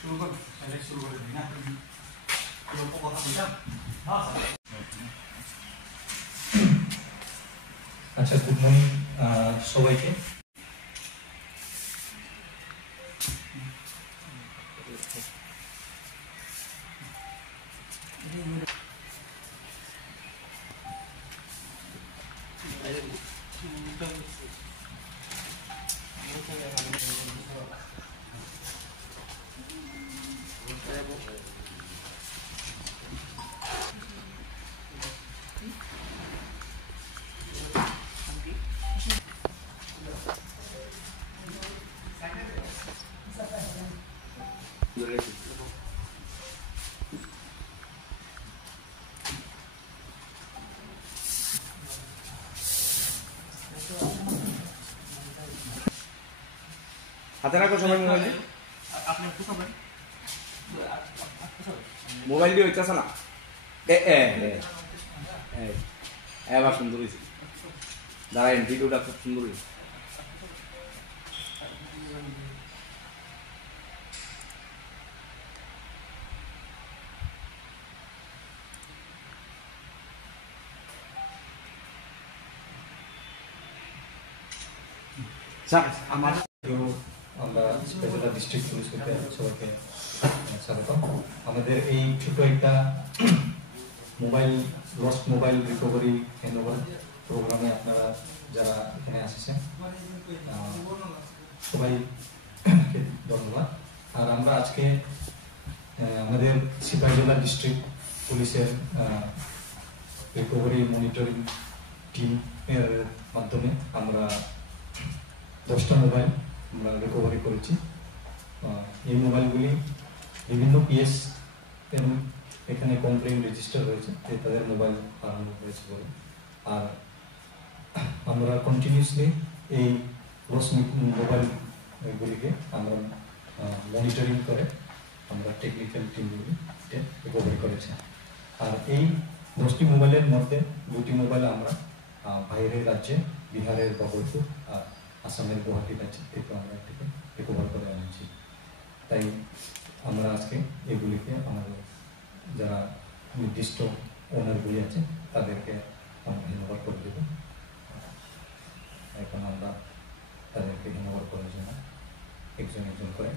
শুরু করবে তাহলে শুরু করে দিই না অল্প কথা বললাম হ্যাঁ আচ্ছা গুড মর্নিং সবাইকে হাতে রাখো সবাই মোবাইল আপনি কোথায় মোবাইল দিয়ে হইতেছে না এবার সুন্দর হয়েছে দাঁড়াইন ভিডিওটা খুব সুন্দর হয়েছে আমরা উপজেলা ডিস্ট্রিক্ট পুলিশ থেকে সবাইকে স্বাগত। আমাদের এই ছোট একটা লস্ট মোবাইল রিকভারি হ্যান্ডওভার প্রোগ্রামে আপনারা যারা এখানে আসছেন সবাইকে ধন্যবাদ। আর আমরা আজকে আমাদের সিপাহী জেলা ডিস্ট্রিক্ট পুলিশের রিকভারি মনিটরিং টিমের মাধ্যমে আমরা 10টা মোবাইল আমরা রিকভারি করেছি। এই মোবাইলগুলি বিভিন্ন পিএস এখানে কমপ্লেন রেজিস্টার রয়েছে যে তাদের মোবাইল হারানো হয়েছে বলে। আর আমরা কন্টিনিউসলি এই লস মোবাইলগুলিকে আমরা মনিটরিং করে আমরা টেকনিক্যাল টিমগুলিতে রিকভারি করেছি। আর এই 10টি মোবাইলের মধ্যে 2টি মোবাইল আমরা বাইরের রাজ্যে বিহারের বগলপুর আর আসামের গুয়াহাটি রাজ্য থেকে আমরা এটিকে রিকভার করে আনছি। তাই আমরা আজকে এগুলিকে আমাদের যারা নির্দিষ্ট ওনারগুলি আছে তাদেরকে আমরা হ্যান্ডওভার করে দেব। এখন আমরা তাদেরকে হ্যান্ডওভার করার জন্য একজন একজন করে